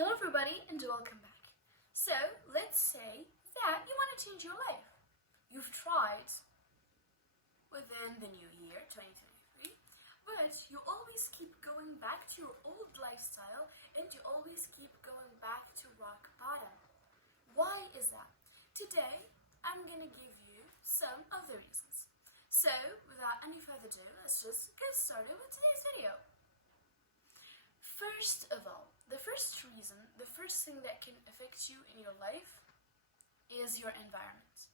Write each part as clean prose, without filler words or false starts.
Hello everybody and welcome back. So let's say that you want to change your life. You've tried within the new year, 2023, but you always keep going back to your old lifestyle and you always keep going back to rock bottom. Why is that? Today I'm going to give you some of the reasons. So without any further ado, let's just get started with today's video. First of all, the first thing that can affect you in your life is your environment.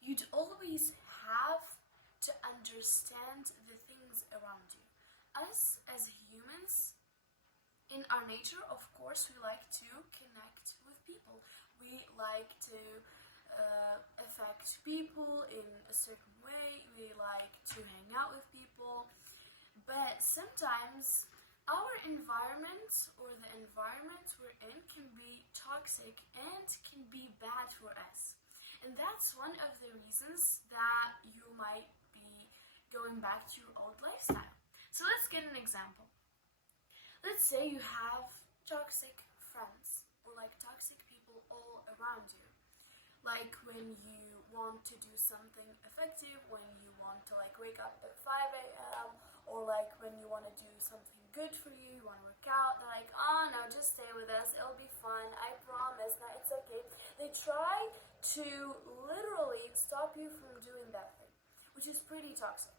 You'd always have to understand the things around you. Us as humans, in our nature, of course, we like to connect with people. We like to affect people in a certain way. We like to hang out with people. But sometimes our environment or the environment we're in can be toxic and can be bad for us. And that's one of the reasons that you might be going back to your old lifestyle. So let's get an example. Let's say you have toxic friends or like toxic people all around you. Like when you want to do something effective, when you want to like wake up at 5 a.m. or like when you want to do something good for you, you want to work out, they're like, oh no, just stay with us, it'll be fun, I promise, that it's okay. They try to literally stop you from doing that thing, which is pretty toxic.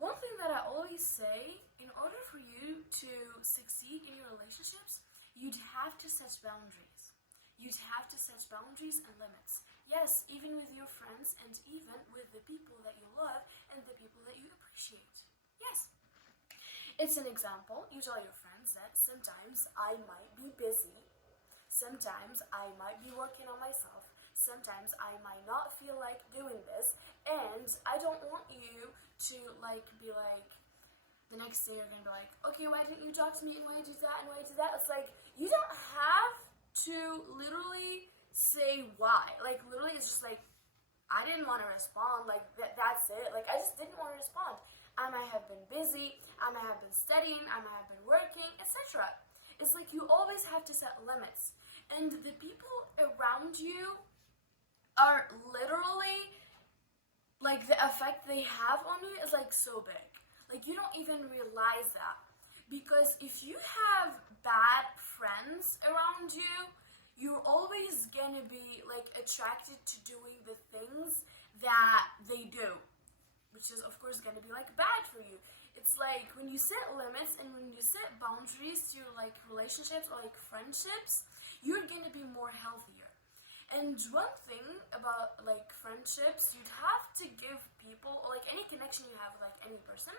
One thing that I always say, in order for you to succeed in your relationships, you'd have to set boundaries. You'd have to set boundaries and limits. Yes, even with your friends and even with the people that you love and the people that you appreciate. Yes. It's an example. You tell your friends that sometimes I might be busy. Sometimes I might be working on myself. Sometimes I might not feel like doing this. And I don't want you to be like, the next day you're going to be like, okay, why didn't you talk to me and why did you do that and why did you do that? It's like, you don't have to literally say why. Like, literally, it's just like, I didn't want to respond. Like, that's it. Like, I just didn't want to respond. I might have been busy, I might have been studying, I might have been working, etc. It's like you always have to set limits. And the people around you are literally, like, the effect they have on you is like so big. Like, you don't even realize that. Because if you have bad friends around you, you're always gonna be like attracted to doing the things that they do, which is of course gonna be like bad for you. It's like when you set limits and when you set boundaries to your like relationships or like friendships, you're gonna be more healthier. And one thing about like friendships, you'd have to give people, or like any connection you have with like any person,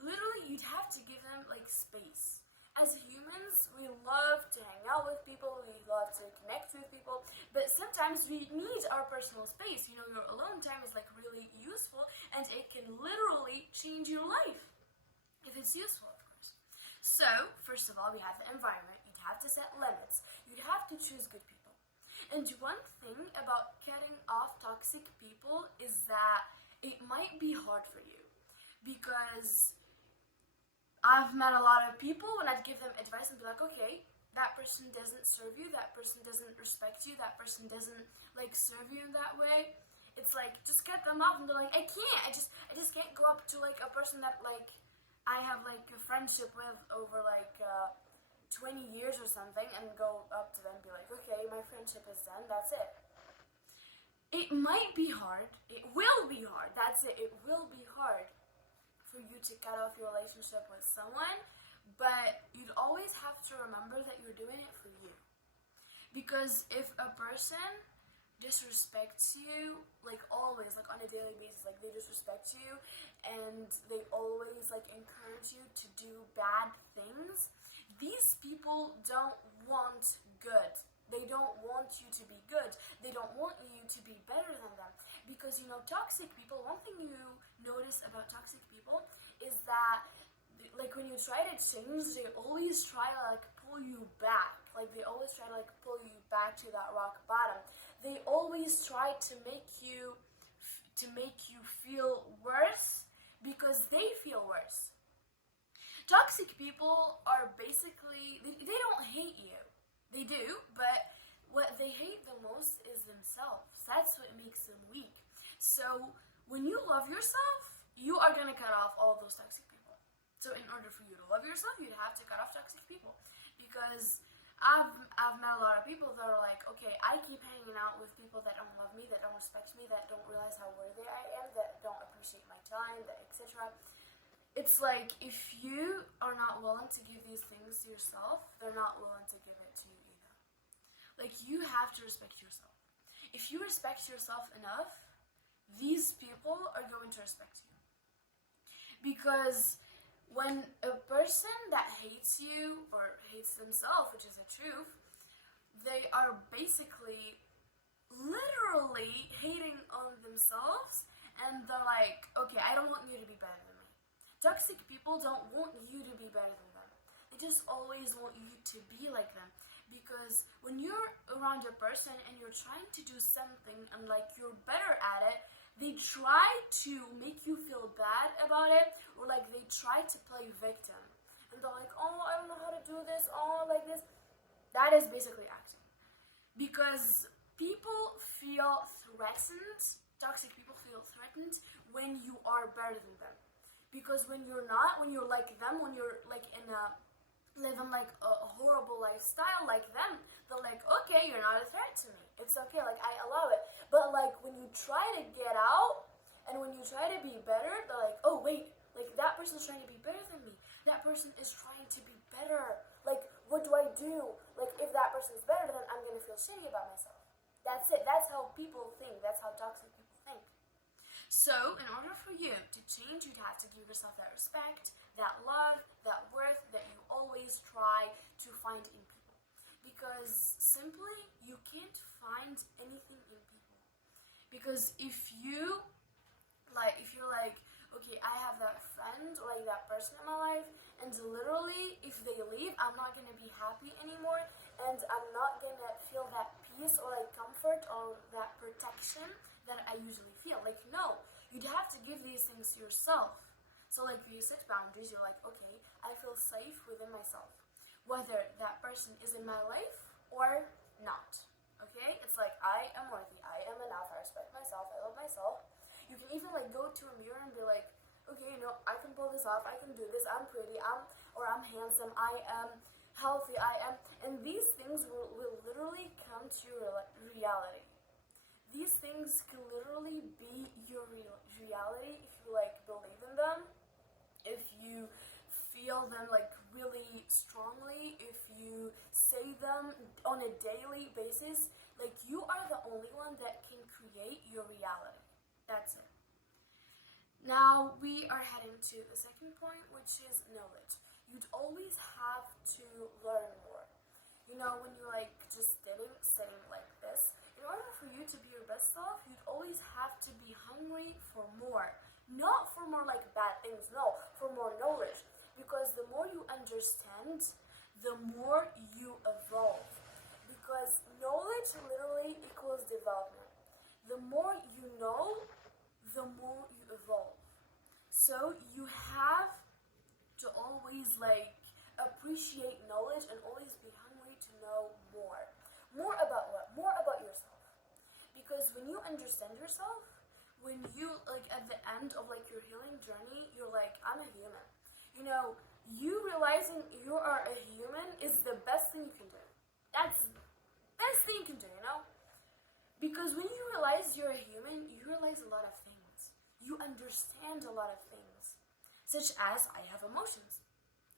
literally you'd have to give them like space. As humans, we love to hang out with people, we love to connect with people, but sometimes we need our personal space. You know, your alone time is like really useful and it can literally change your life if it's useful, of course. So, first of all, we have the environment. You'd have to set limits. You'd have to choose good people. And one thing about cutting off toxic people is that it might be hard for you because I've met a lot of people when I'd give them advice and be like, okay, that person doesn't serve you, that person doesn't respect you, that person doesn't like serve you in that way. It's like, just cut them off. And they're like, I can't, I just can't go up to like a person that like I have like a friendship with over like 20 years or something and go up to them and be like, okay, my friendship is done, that's it. It might be hard, it will be hard, that's it will be hard for you to cut off your relationship with someone, but you'd always have to remember that you're doing it for you. Because if a person disrespects you, like always, like on a daily basis, like they disrespect you and they always like encourage you to do bad things, these people don't want good. They don't want you to be good. They don't want you to be better than them. Because, you know, toxic people, one thing you notice about toxic people is that, like, when you try to change, they always try to, like, pull you back. Like, they always try to, like, pull you back to that rock bottom. They always try to make you feel worse because they feel worse. Toxic people are basically, they don't hate you. They do, but what they hate the most is themselves. That's what makes them weak. So when you love yourself, you are gonna cut off all of those toxic people. So in order for you to love yourself, you'd have to cut off toxic people. Because I've met a lot of people that are like, okay, I keep hanging out with people that don't love me, that don't respect me, that don't realize how worthy I am, that don't appreciate my time, that etc. It's like if you are not willing to give these things to yourself, they're not willing to give it to you either. Like, you have to respect yourself. If you respect yourself enough, these people are going to respect you. Because when a person that hates you or hates themselves, which is the truth, they are basically literally hating on themselves, and they're like, okay, I don't want you to be better than me. Toxic people don't want you to be better than them. They just always want you to be like them. Because when you're around a person and you're trying to do something and like you're better at it, they try to make you feel bad about it, or like they try to play victim. And they're like, oh, I don't know how to do this, oh, like this. That is basically acting. Because people feel threatened, toxic people feel threatened when you are better than them. Because when you're not, when you're like them, when you're like living like a horrible lifestyle like them, they're like, okay, you're not a threat to me. It's okay, like I allow it. But like when you try to get out and when you try to be better, they're like, oh wait, like that person's trying to be better than me. That person is trying to be better. Like, what do I do? Like, if that person's better, then I'm gonna feel shitty about myself. That's it. That's how people think. That's how toxic people think. So, in order for you to change, you'd have to give yourself that respect, that love, that worth that you always try to find in people. Because simply, you can't find anything in people. Because if you're like, okay, I have that friend or like that person in my life, and literally, if they leave, I'm not gonna be happy anymore, and I'm not gonna feel that peace or like comfort or that protection that I usually feel. Like, no, you'd have to give these things to yourself. So like, you set boundaries, you're like, okay, I feel safe within myself, whether that person is in my life or not. Okay, it's like, I am worthy, I am enough, I respect myself, I love myself. You can even like go to a mirror and be like, okay, you know, I can pull this off, I can do this, I'm pretty, I'm handsome, I am healthy, I am, and these things will literally come to your reality. These things can literally be your reality if you like believe in them, if you feel them like really strongly, if you say them on a daily basis. Like, you are the only one that can create your reality. That's it. Now we are heading to the second point, which is knowledge. You'd always have to learn more. You know, when you're like just sitting like this, in order for you to be your best self, you'd always have to be hungry for more. Not for more like bad things, no, for more knowledge. Because the more you understand, the more you evolve. Because knowledge literally equals development. The more you know, the more you evolve. So you have to always like appreciate knowledge and always be hungry to know more. More about what? More about yourself. Because when you understand yourself, when you like at the end of like your healing journey, you're like, I'm a human. You know, you realizing you are a human is the best thing you can do. That's the best thing you can do, you know? Because when you realize you're a human, you realize a lot of things. You understand a lot of things. Such as, I have emotions.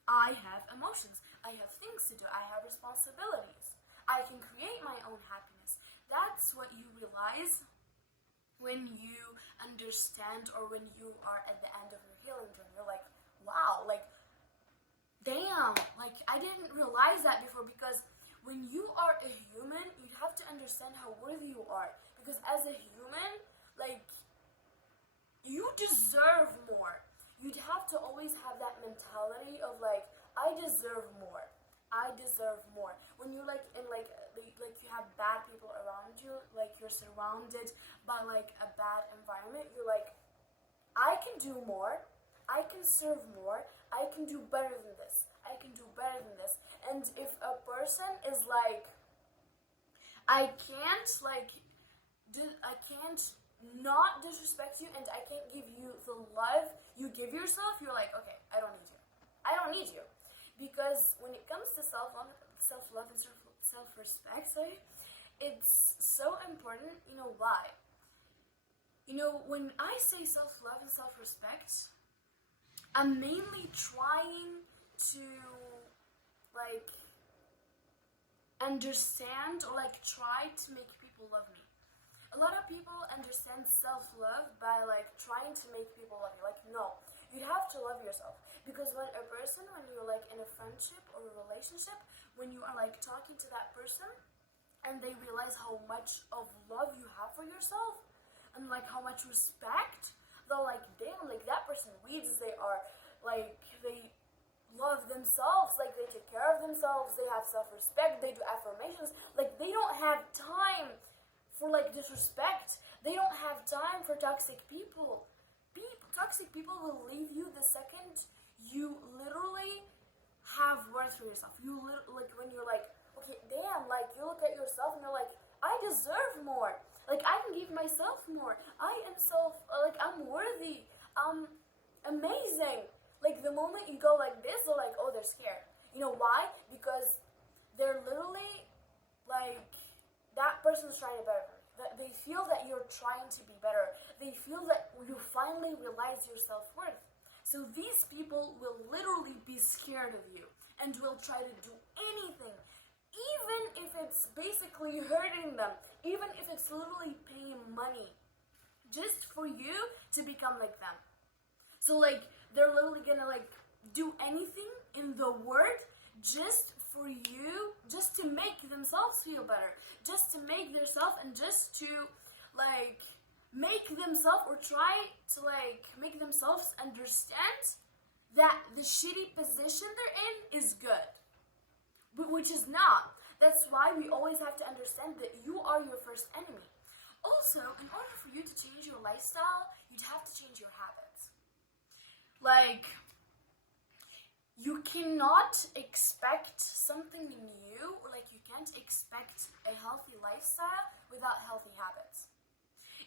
I have emotions. I have things to do. I have responsibilities. I can create my own happiness. That's what you realize when you understand, or when you are at the end of your healing journey. You're like, wow, like, damn, like, I didn't realize that before. Because when you are a human, you have to understand how worthy you are. Because as a human, like, you deserve more. You'd have to always have that mentality of like, I deserve more. I deserve more. When you're like in like you have bad people around you, like you're surrounded by like a bad environment, you're like, I can do more. I can serve more. I can do better than this. I can do better than this. And if a person is like, I can't not disrespect you, and I can't give you the love you give yourself, you're like, okay, I don't need you. I don't need you. Because when it comes to self-love and self-respect, it's so important. You know why? When I say self-love and self-respect, I'm mainly trying to like understand or like try to make people love me. A lot of people understand self-love by like trying to make people love you. Like, no, you have to love yourself. Because when you're like in a friendship or a relationship, when you are like talking to that person and they realize how much of love you have for yourself and like how much respect, they're like, damn, like that person reads, they love themselves, like they take care of themselves, they have self-respect, they do affirmations, like they don't have time for like disrespect, they don't have time for toxic people. Toxic people will leave you the second you literally have worth for yourself. Like when you're like, okay, damn, like you look at yourself and you're like, I deserve more. Like I can give myself more. I'm worthy. I'm amazing. Like the moment you go like this, they're like, oh, they're scared. You know why? Because they're literally like, that person's trying to better. They feel that you're trying to be better. They feel that you finally realize your self-worth. So these people will literally be scared of you and will try to do anything, even if it's basically hurting them, even if it's literally paying money, just for you to become like them. So like, they're literally gonna like do anything in the world just for you, just to make themselves feel better, just to make themselves, and just to like make themselves, or try to like make themselves understand that the shitty position they're in is good, which is not. That's why we always have to understand that you are your first enemy. Also, in order for you to change your lifestyle, you'd have to change your habits. Like, you cannot expect something new, or like you can't expect a healthy lifestyle without healthy habits.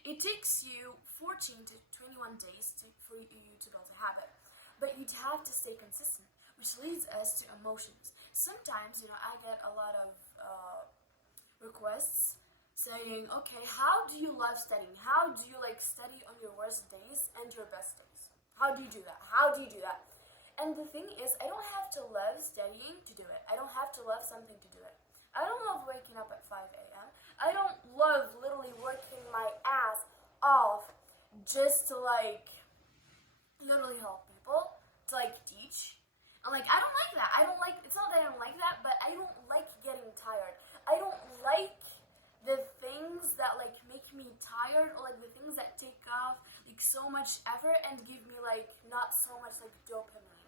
It takes you 14 to 21 days for you to build a habit, but you'd have to stay consistent, which leads us to emotions. Sometimes, I get a lot of requests saying, okay, how do you love studying? How do you like study on your worst days and your best days? How do you do that? How do you do that? And the thing is, I don't have to love studying to do it. I don't have to love something to do it. I don't love waking up at 5 a.m. I don't love literally working my ass off just to like literally help people, to like teach. And like, I don't like that. It's not that I don't like that, but I don't like getting tired. I don't like the things that like make me tired, or like the things that take off like so much effort and give me like not so much like dopamine.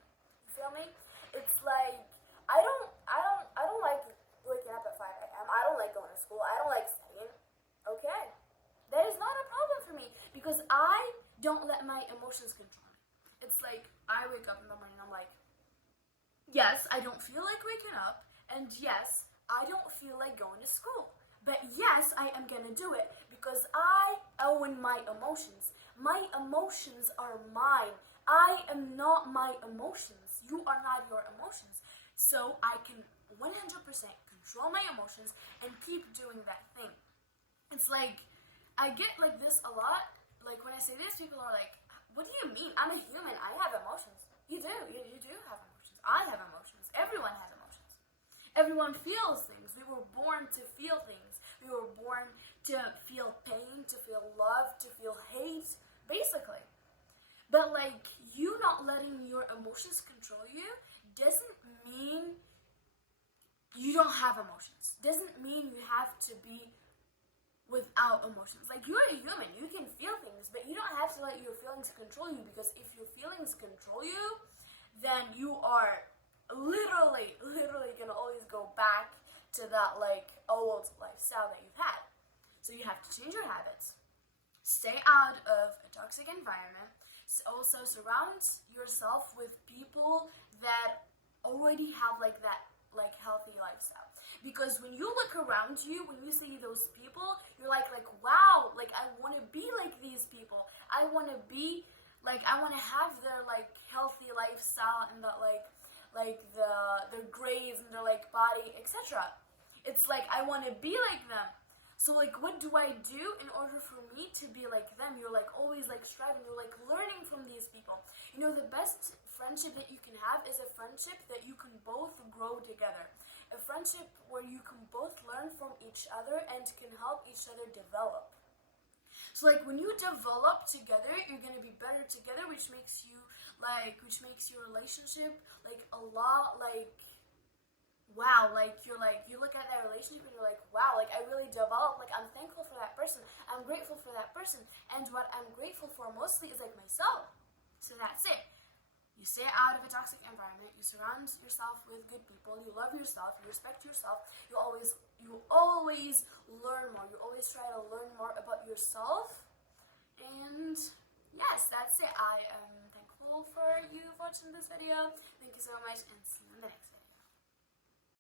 Feel me? It's like I don't like waking up at 5 a.m. I don't like going to school. I don't like studying. Okay. That is not a problem for me, because I don't let my emotions control me. It's like I wake up in the morning and I'm like, yes, I don't feel like waking up, and yes, I don't feel like going to school. But yes, I am gonna do it because I own my emotions. My emotions are mine. I am not my emotions. You are not your emotions. So I can 100% control my emotions and keep doing that thing. It's like, I get like this a lot. Like when I say this, people are like, what do you mean? I'm a human. I have emotions. You do. You do have emotions. I have emotions. Everyone has emotions. Everyone feels things. We were born to feel things. We were born to feel pain, to feel love, to feel hate, basically. But like, you not letting your emotions control you doesn't mean you don't have emotions. Doesn't mean you have to be without emotions. Like, you're a human. You can feel things, but you don't have to let your feelings control you, because if your feelings control you, then you are literally gonna always go back to that like old lifestyle that you've had. So you have to change your habits. Stay out of a toxic environment. Also surround yourself with people that already have like that like healthy lifestyle. Because when you look around you, when you see those people, you're like wow, like I want to be like these people. I want to be like, I want to have their like healthy lifestyle and that like their grades and their like body, etc. It's like I want to be like them. So like, what do I do in order for me to be like them? You're like always like striving, you're like learning from these people. You know, the best friendship that you can have is a friendship that you can both grow together. A friendship where you can both learn from each other and can help each other develop. So like when you develop together, you're gonna be better together, which makes your relationship like a lot like, wow, like you look at that relationship and you're like, wow, like I really developed, like I'm thankful for that person, I'm grateful for that person, and what I'm grateful for mostly is like myself. So that's it. You stay out of a toxic environment, you surround yourself with good people, you love yourself, you respect yourself, you always learn more, you always try to learn more about yourself, and yes, that's it. I am thankful for you watching this video. Thank you so much, and see you in the next video.